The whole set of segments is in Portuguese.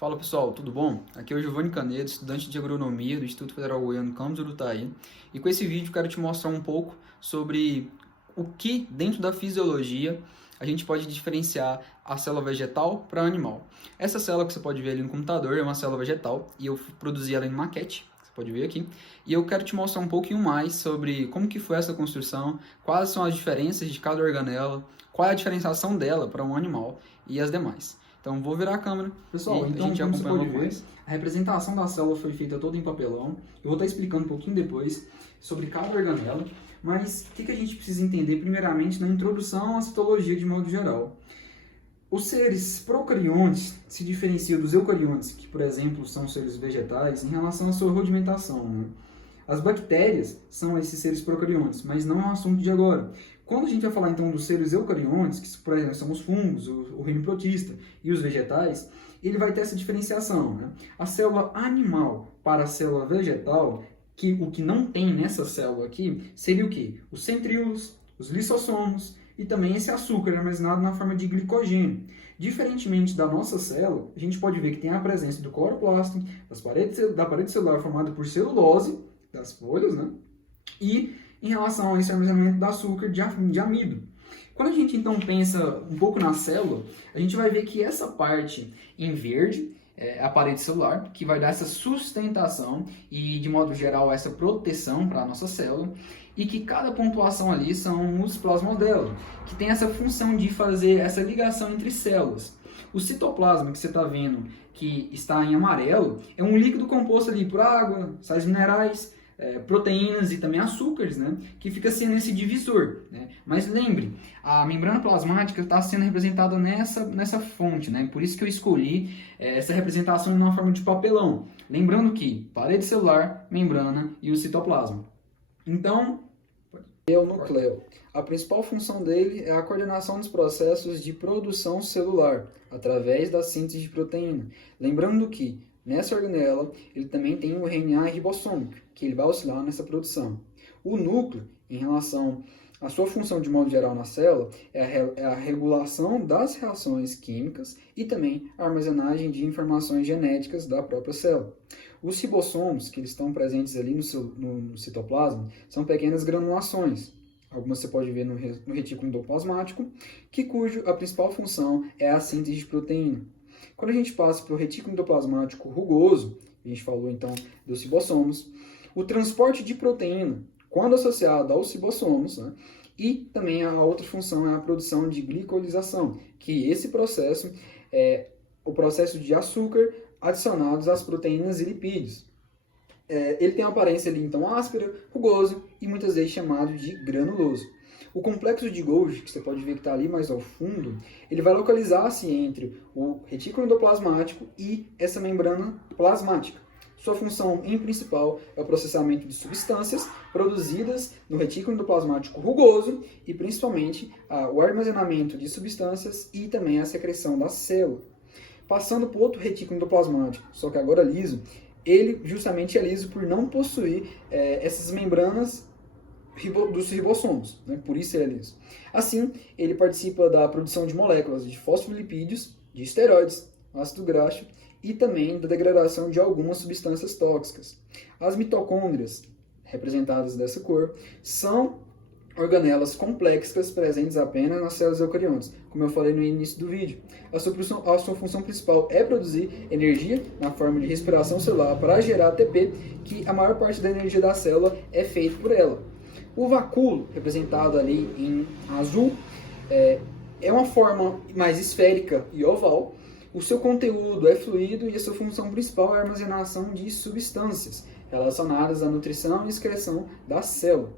Fala pessoal, tudo bom? Aqui é o Giovanni Canedo, estudante de agronomia do Instituto Federal Goiano Campus Urutaí. E com esse vídeo quero te mostrar um pouco sobre o que dentro da fisiologia a gente pode diferenciar a célula vegetal para animal. Essa célula que você pode ver ali no computador é uma célula vegetal e eu produzi ela em maquete, você pode ver aqui. E eu quero te mostrar um pouquinho mais sobre como que foi essa construção, quais são as diferenças de cada organela, qual é a diferenciação dela para um animal e as demais. Então vou virar a câmera. Pessoal, e então, a gente como você acompanha pode um pouco ver, mais. a representação da célula foi feita toda em papelão. Eu vou estar explicando um pouquinho depois sobre cada organela, mas o que a gente precisa entender primeiramente na introdução à citologia de modo geral. Os seres procariontes se diferenciam dos eucariontes, que, por exemplo, são seres vegetais, em relação à sua rudimentação, né? As bactérias são esses seres procariontes, mas não é um assunto de agora. Quando a gente vai falar então dos seres eucariontes, que por exemplo são os fungos, o reino protista e os vegetais, ele vai ter essa diferenciação, né? A célula animal para a célula vegetal, que o que não tem nessa célula aqui, seria o quê? Os centríolos, os lissossomos e também esse açúcar armazenado na forma de glicogênio. Diferentemente da nossa célula, a gente pode ver que tem a presença do cloroplasto, da parede celular formada por celulose, das folhas, né? E em relação a esse armazenamento do açúcar de amido. Quando a gente então pensa um pouco na célula, a gente vai ver que essa parte em verde é a parede celular, que vai dar essa sustentação e, de modo geral, essa proteção para a nossa célula, e que cada pontuação ali são os plasmodelos, que tem essa função de fazer essa ligação entre células. O citoplasma que você está vendo, que está em amarelo, é um líquido composto ali por água, sais minerais, proteínas e também açúcares, né, que fica sendo esse divisor, né? Mas lembre, a membrana plasmática está sendo representada nessa fonte, né? Por isso que eu escolhi essa representação na forma de papelão. Lembrando que parede celular, membrana e o citoplasma. Então, é o núcleo. A principal função dele é a coordenação dos processos de produção celular, através da síntese de proteína. Lembrando que nessa organela, ele também tem o RNA ribossômico, que ele vai auxiliar nessa produção. O núcleo, em relação à sua função de modo geral na célula, é a regulação das reações químicas e também a armazenagem de informações genéticas da própria célula. Os ribossomos, que eles estão presentes ali no citoplasma, são pequenas granulações. Algumas você pode ver no retículo endoplasmático, cuja a principal função é a síntese de proteína. Quando a gente passa para o retículo endoplasmático rugoso, a gente falou então dos ribossomos, o transporte de proteína, quando associado aos ribossomos, né, e também a outra função é a produção de glicolização, que esse processo é o processo de açúcar adicionados às proteínas e lipídios. Ele tem uma aparência ali, então áspera, rugoso e muitas vezes chamado de granuloso. O complexo de Golgi, que você pode ver que está ali mais ao fundo, ele vai localizar-se entre o retículo endoplasmático e essa membrana plasmática. Sua função em principal é o processamento de substâncias produzidas no retículo endoplasmático rugoso e principalmente o armazenamento de substâncias e também a secreção da célula. Passando para o outro retículo endoplasmático, só que agora liso, ele justamente é liso por não possuir essas membranas dos ribossomos, né? Por isso ele é liso. Assim, ele participa da produção de moléculas de fosfolipídios, de esteroides, ácido graxo e também da degradação de algumas substâncias tóxicas. As mitocôndrias, representadas dessa cor, são organelas complexas presentes apenas nas células eucariontes, como eu falei no início do vídeo. A sua função principal é produzir energia na forma de respiração celular para gerar ATP, que a maior parte da energia da célula é feita por ela. O vacúolo, representado ali em azul, é uma forma mais esférica e oval. O seu conteúdo é fluido e a sua função principal é a armazenação de substâncias relacionadas à nutrição e excreção da célula.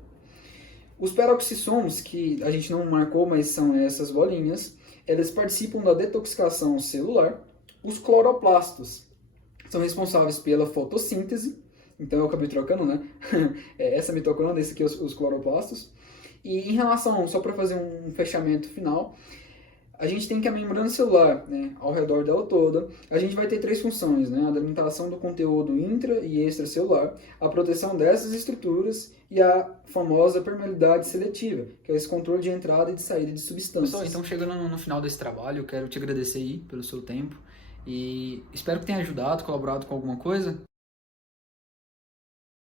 Os peroxissomos, que a gente não marcou, mas são essas bolinhas, eles participam da detoxicação celular. Os cloroplastos são responsáveis pela fotossíntese. Então eu acabei trocando, né? Essa mitocôndria, esse aqui os cloroplastos. E em relação, só para fazer um fechamento final, a gente tem que a membrana celular, né, ao redor dela toda, a gente vai ter três funções, né? A delimitação do conteúdo intra e extracelular, a proteção dessas estruturas e a famosa permeabilidade seletiva, que é esse controle de entrada e de saída de substâncias. Pessoal, então chegando no final desse trabalho, eu quero te agradecer aí pelo seu tempo E espero que tenha ajudado, colaborado com alguma coisa.